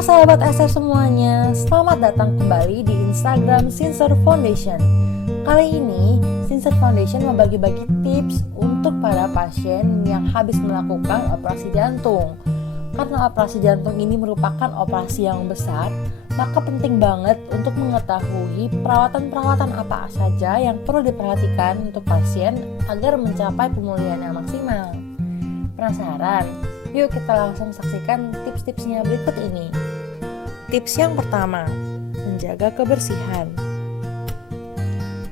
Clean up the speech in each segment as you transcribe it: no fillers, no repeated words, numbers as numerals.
Halo sahabat SR semuanya, selamat datang kembali di Instagram Sincere Foundation. Kali ini, Sincere Foundation membagi-bagi tips untuk para pasien yang habis melakukan operasi jantung. Karena operasi jantung ini merupakan operasi yang besar, maka penting banget untuk mengetahui perawatan-perawatan apa saja yang perlu diperhatikan untuk pasien agar mencapai pemulihan yang maksimal. Penasaran? Yuk kita langsung saksikan tips-tipsnya berikut ini. Tips yang pertama, menjaga kebersihan.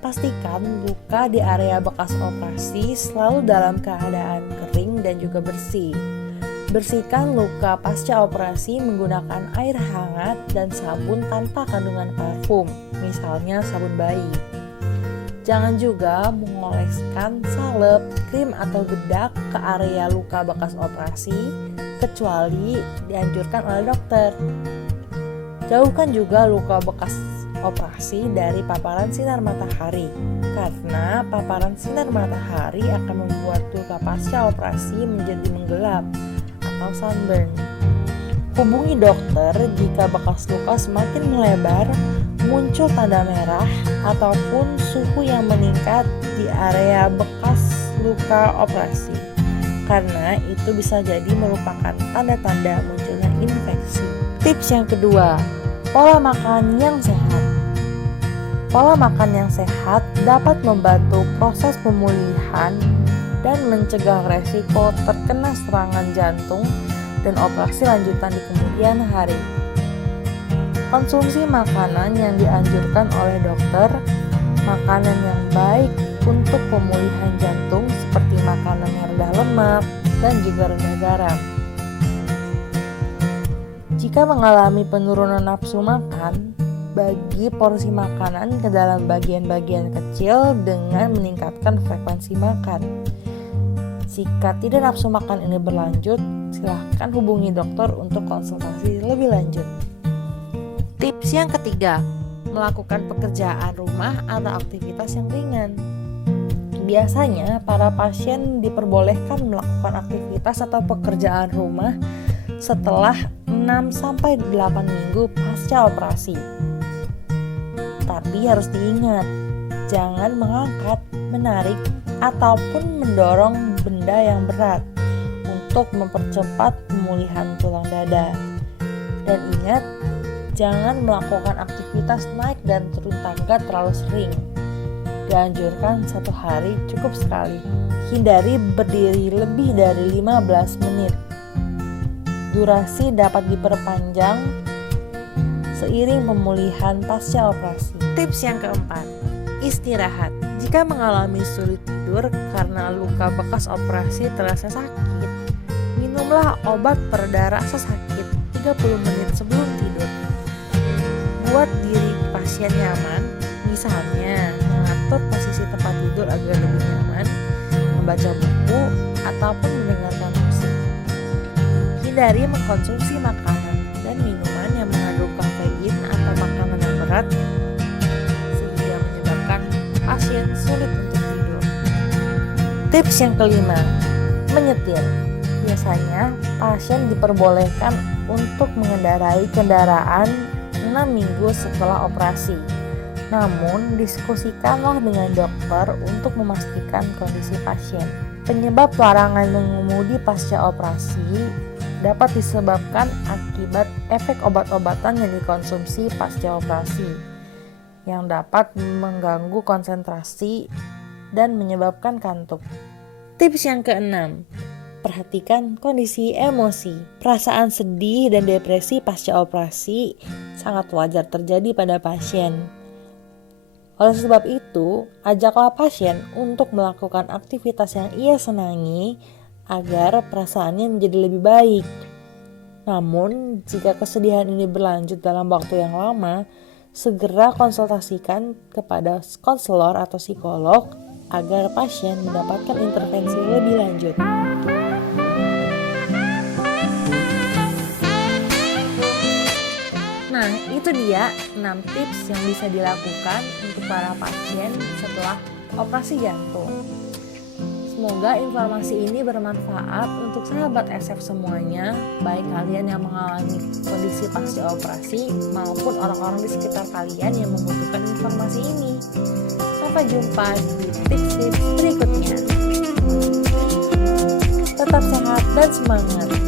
Pastikan luka di area bekas operasi selalu dalam keadaan kering dan juga bersih. Bersihkan luka pasca operasi menggunakan air hangat dan sabun tanpa kandungan parfum, misalnya sabun bayi. Jangan juga mengoleskan salep, krim atau bedak ke area luka bekas operasi, kecuali dianjurkan oleh dokter. Jauhkan juga luka bekas operasi dari paparan sinar matahari, karena paparan sinar matahari akan membuat luka pasca operasi menjadi menggelap atau sunburn. Hubungi dokter jika bekas luka semakin melebar, muncul tanda merah, ataupun suhu yang meningkat di area bekas luka operasi, karena itu bisa jadi merupakan tanda-tanda munculnya infeksi. Tips yang kedua, pola makan yang sehat. Pola makan yang sehat dapat membantu proses pemulihan dan mencegah resiko terkena serangan jantung dan operasi lanjutan di kemudian hari. Konsumsi makanan yang dianjurkan oleh dokter, makanan yang baik untuk pemulihan jantung seperti makanan yang rendah lemak dan juga rendah garam. Jika mengalami penurunan nafsu makan, bagi porsi makanan ke dalam bagian-bagian kecil dengan meningkatkan frekuensi makan. Jika tidak nafsu makan ini berlanjut, silahkan hubungi dokter untuk konsultasi lebih lanjut. Tips yang ketiga, melakukan pekerjaan rumah atau aktivitas yang ringan. Biasanya para pasien diperbolehkan melakukan aktivitas atau pekerjaan rumah setelah 6-8 minggu pasca operasi. Tapi harus diingat, jangan mengangkat, menarik, ataupun mendorong benda yang berat untuk mempercepat pemulihan tulang dada. Dan ingat, jangan melakukan aktivitas naik dan turun tangga terlalu sering. Dianjurkan 1 hari cukup sekali. Hindari berdiri lebih dari 15 menit. Durasi dapat diperpanjang seiring pemulihan pasca operasi. Tips yang keempat, istirahat. Jika mengalami sulit tidur karena luka bekas operasi terasa sakit, minumlah obat pereda rasa sakit 30 menit sebelum tidur. Buat diri pasien nyaman, misalnya mengatur posisi tempat tidur agar lebih nyaman, membaca buku, ataupun mendengarkan musik. Hindari mengkonsumsi makanan dan minuman yang mengandung kafein atau makanan yang berat, sehingga menyebabkan pasien sulit untuk tidur. Tips yang kelima, menyetir. Biasanya pasien diperbolehkan untuk mengendarai kendaraan 6 minggu setelah operasi. Namun, diskusikanlah dengan dokter untuk memastikan kondisi pasien. Penyebab larangan mengemudi pasca operasi dapat disebabkan akibat efek obat-obatan yang dikonsumsi pasca operasi, yang dapat mengganggu konsentrasi dan menyebabkan kantuk. Tips yang keenam, perhatikan kondisi emosi. Perasaan sedih dan depresi pasca operasi sangat wajar terjadi pada pasien. Oleh sebab itu, ajaklah pasien untuk melakukan aktivitas yang ia senangi agar perasaannya menjadi lebih baik. Namun, jika kesedihan ini berlanjut dalam waktu yang lama, segera konsultasikan kepada konselor atau psikolog agar pasien mendapatkan intervensi lebih lanjut. Nah, itu dia 6 tips yang bisa dilakukan untuk para pasien setelah operasi jantung. Semoga informasi ini bermanfaat untuk sahabat SF semuanya, baik kalian yang mengalami kondisi pasca operasi maupun orang-orang di sekitar kalian yang membutuhkan informasi ini. Sampai jumpa di tips-tips berikutnya. Tetap sehat dan semangat.